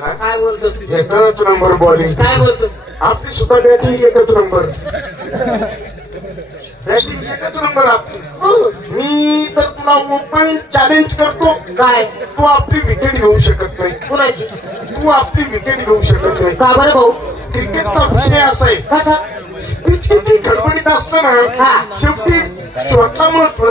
काय बोलतो एकच नंबर बॉलिंग. काय बोलतो आपली सुद्धा बॅटिंग एकच नंबर. बॅटिंग एकच नंबर आपली. हो मी तर तुला ओपन चॅलेंज करतो. काय तू आपली विकेट घेऊ शकत नाही. कुणाची तू आपली विकेट घेऊ शकत नाही. का बरं भाऊ क्रिकेटचा विषय असा आहे. कसा स्पीच किती खडबडीत असतं ना, हा. शेवटी स्वतः महत्व.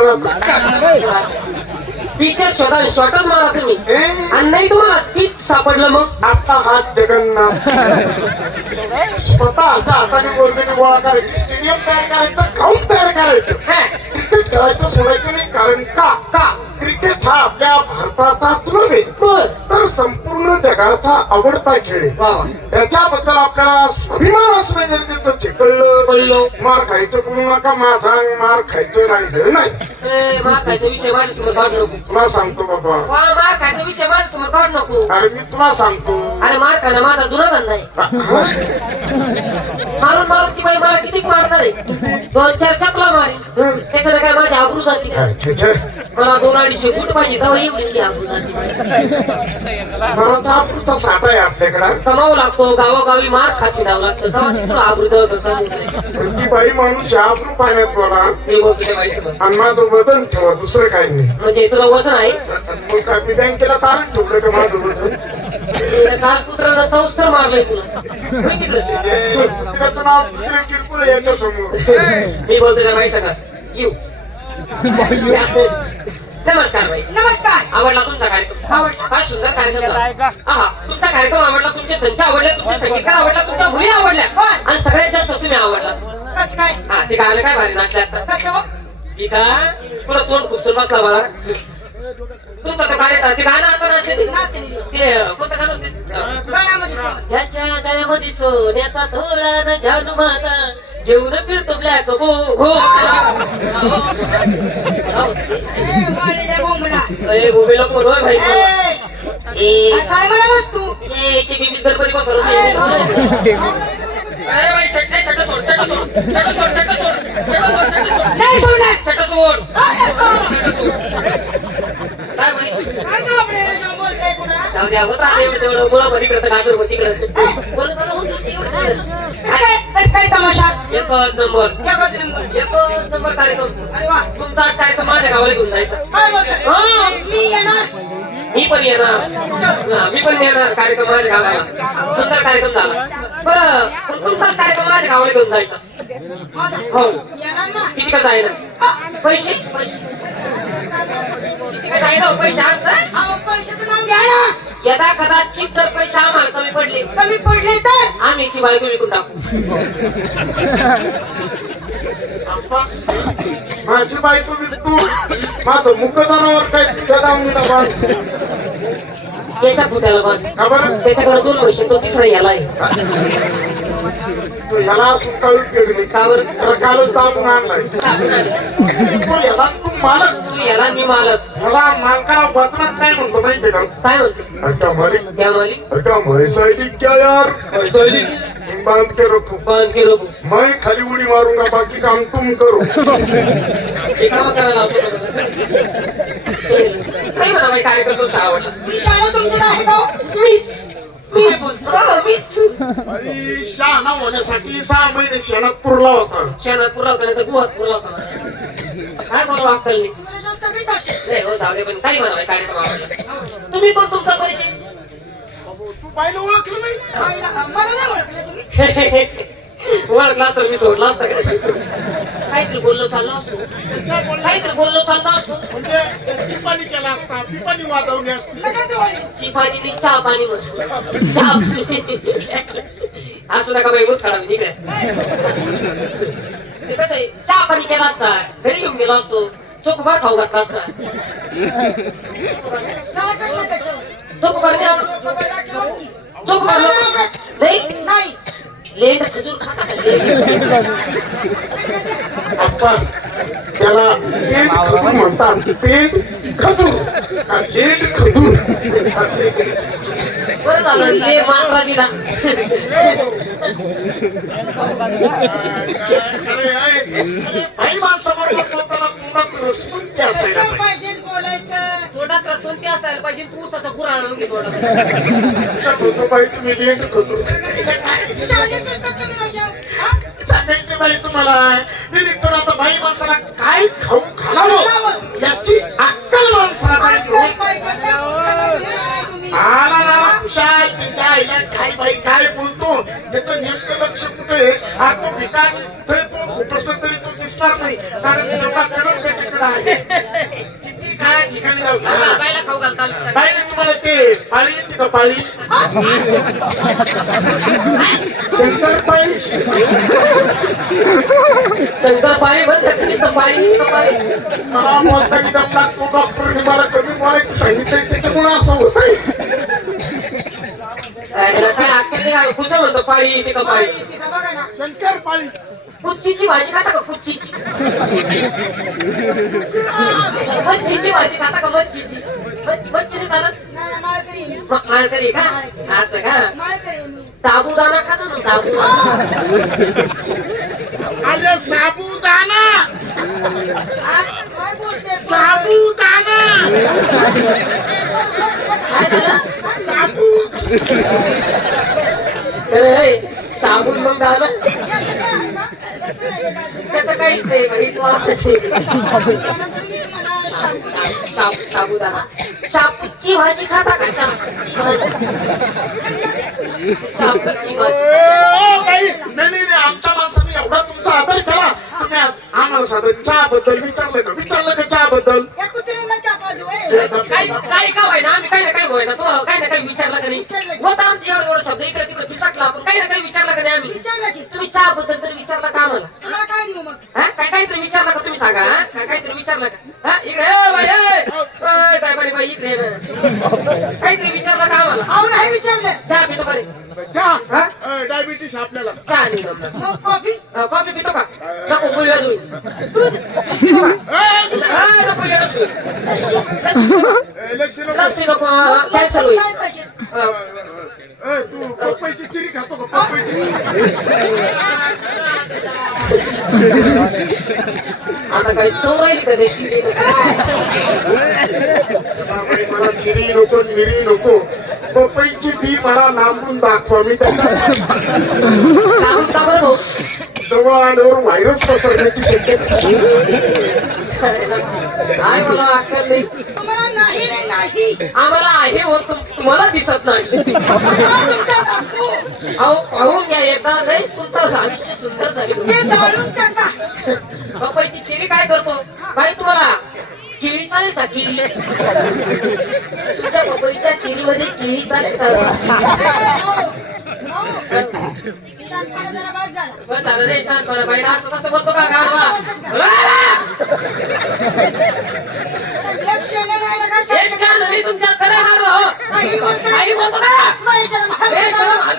स्पीचर शॉर्टच मारा तुम्ही आणि नाही तुम्हाला स्पीच सापडलं मग आपला हात जगन्नाथ. स्वतःच्या हाताने वर्गणी गोळा करायची, स्टेडियम तयार करायचं, ग्राउंड तयार करायचं. क्रिकेट खेळायचं सोडायचं नाही. कारण का क्रिकेट हा आपल्या भारताचाच नव्हे बर तर संपूर्ण जगाचा आवडता खेळ आहे. वा वा त्याच्याबद्दल आपल्याला अभिमान असणं गरजेचं आहे. कळलं? कळलो मार खायचं करू नका. माझा मार खायचं राहिलं नाही. मार खायचा विषय माझ्यासमोर काढू नको तुला सांगतो बाबा. मार खायचा विषय माझ्यासमोर काढू नको अरे मी तुला सांगतो. अरे मार खाणं माझा जुना धंदा आहे मारून मारून ती बाई मला किती मारणार आहे 2-4 चपला मारी त्याच्यानं काय माझी आबरू जाती का मला 2-250 फूट पाहिजे तेव्हा एवढी आबरू जाती बराच आपूचा साठा आहे आपल्याकडं. कमावं लागतो गावोगावी मार खाची द्यावं लागतं तेव्हा तिकडं आबरू ती बाई माणूस आबरू पाण्यात बोला आणि माझं वजन ठेवा. दुसरं काही नाही. म्हणजे तुला वजन आहे मग काय मी बँकेला तारण ठेवलं का माझं वजन? कालसूत्रानं चौस्तर मारलंय तुला तिचं नाव दुसरे किरकोळ याच्या समोर. मी बोलतो त्या बाई सगळं येऊ नमस्कार बाई नमस्कार. आवडला तुमचा कार्यक्रम काय सुंदर कार्यक्रम झाला. हा तुमचा कार्यक्रम आवडला तुमचे संच आवडले तुमचे संगीतकार आवडला तुमच्या मुली आवडल्या आणि सगळ्यात जास्त तुम्ही आवडला. कसं काय हा ते गाणं काय भारी नाचले आता कसं हो? मी का पुढं तोंड खूप सुरू बसला मला तुमचं ते गाणं ते गाणं आपण नाचले ते कोणतं गाणं होते गळ्यामध्ये सोनं. ज्याच्या गळ्यामध्ये सोन्याचा थोडा न जाणू माझा घेऊन फिरतो ब्लॅक बो हो वाळलेल्या बोंबला. गोबीला कोण होय भाई काय म्हणालास तू? गणपती बसवलं अरे भाई शट सोड नाही सोडणार. काय भाई काय गं आपले जंबो साहेब पुन्हा? जाऊ द्या होत आहे तेवढं मुळामध्ये तिकडं गाजर होती तिकडं बोलत कसं काय तमाशा? एकच नंबर एकच नंबर. एकच नंबर कार्यक्रम अरे वा. तुमचा आज कार्यक्रम माझ्या गावाला घेऊन जायचा काय बोलतोय? हा. मी येणार. मी पण येणार कार्यक्रम माझ्या गावाला सुंदर कार्यक्रम झाला बरं पण तुमचाच कार्यक्रम माझ्या गावाला घेऊन जायचा माझा. हो येणार ना. किती का जायला पैसे किती का जायला पैसे आणता अहो, पैशाचं नाव घ्या ना. यदा कदाचित जर पैसे आम्हाला कमी पडले कमी पडले तर आम्ही याची बायको विकून टाकू आप्पा, माझी बायको विकतो. माझं मुख जनावर काय तुझ्या दावणीला याच्या कुत्याला पण का बरं? त्याच्याकडे 2 वर्ष तो तिसरा याला आहे तू ह्याला असून काढून गेली का बरं? त्याला कालच दाबून आणलाय. तू ह्याला तू मालक. तू याला मी मालक ह्याला मालकाला वचनात काय म्हणतो माहितीये का? काय म्हणते अड्डा मालिक क्या मालिक अड्डा म्हैसाई क्या यार बांध के रखो. बंद के लोक मैं खाली उडी मारूंगा बाकी काम तुम करो. हे काम करायला लावतो काही म्हणा बाई कार्यक्रम तुमचा आवडला मी शाळा तुमच्यात आहे का? मी बोलतो मीच आणि शहाणा होण्यासाठी 6 महिने शेणात पुरला होता. शेणात पुरला होता नाही तर गुहात पुरला होता काय बोलू अक्कल नाही तुला जास्त सगळीच असेल. नाही हो जाऊ दे पण काही म्हणा बाई कार्यक्रम आवडला तुम्ही कोण तुमचा परिचय तू पाहिलं ओळखलं नाही? आईला, मला नाही ओळखलं तुम्ही. ओळखला तर मी सोडला असता काहीतरी बोललो चाललो असतो काहीतरी बोललो चाललो असतो म्हणजे चिपाणी केला असता, पिपाणी वाजवली असती. कशाचं ओळख? शिपाणी चहा पाणी म्हणतो चहा असू नका बाई मूत काढा मी काय ते कसं आहे चहा पाणी केला असता घरी घेऊन गेला असतो चोखबार खाऊ घातला असता नाव काय त्याच्यावर? चोखबार द्या बघायला केव्हा की? चोखबार मला नाही आवडत. नाही नाही. लेंड खजूर खाता आप्पा, त्याला पेंट खजूर म्हणतात. पेंट खजूर का लेट खजूर. बरं झालं ले मात्रा दिला अरे आई माणसाबरोबर बोलताना तोंडात रसवंती असायला कसं पाहिजे. पाहिजे बोलायचं? तोंडात रसवंती असायला पाहिजे. तू ऊसाचा गुर आणून घे तोंडात. तुझ्या होतो बाई तुम्ही लेट होतो शाळेत सुटतात तुम्ही माझ्या. हा? सांगायचे बाई तुम्हाला मी निघतो ना आता बाई माणसाला काय खाऊ घालावं याची अक्कल माणसाला पाहिजे. काय पाहिजे ते काय घेणार तुम्ही? आला ना हुशार तिच्या आईला काय बाई काय बोलतो त्याचं नेमकं लक्ष कुठे हा तो ठिकाण कुठे तो उपस्थित तरी तो दिसणार नाही कारण तेवढा कडक त्याच्याकडे आहे. किती काय ठिकाणी जाऊ बायला खाऊ घालता बाई तुम्हाला ते पाळी येते का पाळी शंकर पाळी शंकर पाळी बंद पाळी मला बोलताना दम लागतो डॉक्टरने मला कमी बोलायचं सांगितलंय त्याच्यामुळे असं होत काय अक्कल कुठं म्हणतो पाळी ते का पाळी. तिथं बघा ना. शंकर पाळी कुच्चीची भाजी खाता का कुच्चीची. मच्छीची भाजी खाता का मच्छीची. मच्छीने चालत नाही, माळकरी आहे मी. मग माळकरी का असं का. माळकरी आहे मी. साबुदाणा खाता ना साबुदाणा. अरे साबुदाणा काय बोलते? साबुदाणा काय झालं. साबू साबून मग दाणा त्याचं काहीच नाही बाई तू असायची. साबुदाणा शापूची भाजी खाता का शापूची भाजी. शापूची भाजी नाही आमच्या माणसाने एवढा तुमचा आदर केला तुम्ही आम्हाला साधं चहा बद्दल विचारलं का चहा बद्दल या कुत्र्यांना चापा देऊ, ए. काही का होईना आम्ही काही ना काही होईना तुम्हाला काही ना काही विचारलं का नाही. होता आमचं एवढं एवढं शब्द इकडे तिकडे पिसाकला आपण काही ना काही विचारलं का नाही आम्ही. विचारलं की तुम्ही चहा बद्दल तरी विचारला का आम्हाला. तुला काय देऊ मग? हा? काहीतरी विचारलं का तुम्ही सांगा. हा? काहीतरी विचारलं का. हा? इकडे ए बाई, ए. ओय, बाई, बाई, बाई, इकडे ये ना. काहीतरी विचारलं का आम्हाला. अहो नाही विचारलं. चहा पितो का रे. चहा डायबिटीस आपल्याला चहा नाही जमणार. मग कॉफी? कॉफी पितो का नको गुळव्या दूध दूध पितो का. हा, नको येणं दूध. लस्सी नको कॅन्सर होईल. काय पाहिजे? हा. तू पपईची चिरी खातो का पपईची आता काही सो राहिली का त्याची. मला चिरी नको मिरी नको पपईची बी मला लांबून दाखवा मी त्याच्या लांबून का बरं भाऊ. जवळ आल्यावर व्हायरस पसरण्याची शक्यता काय मला अक्कल नाही. तुम्हाला नाही रे नाही. आम्हाला आहे हो तुम्हाला दिसत नाही. तुमचा बापू. अहो पाहून घ्या एकदा नाही तुमचं आयुष्य सुंदर ते झाले. जाळून टाका. पपईची चिरी काय करतो बाई तुम्हाला. केळी चालेल का केळी. तुमच्या पपईच्या चिरीमध्ये केळी चालेल का. शांतपणा जरा बाद झाला. बरं झालं रे शांतपणा बाईला असं कसं बोलतो का गाडवा. लक्ष नाही ना काय एक शांत नाही तुमच्या खरं गाडवा हो. काही बोलता काही बोलतो का. नाही शर्मा. ए, शरम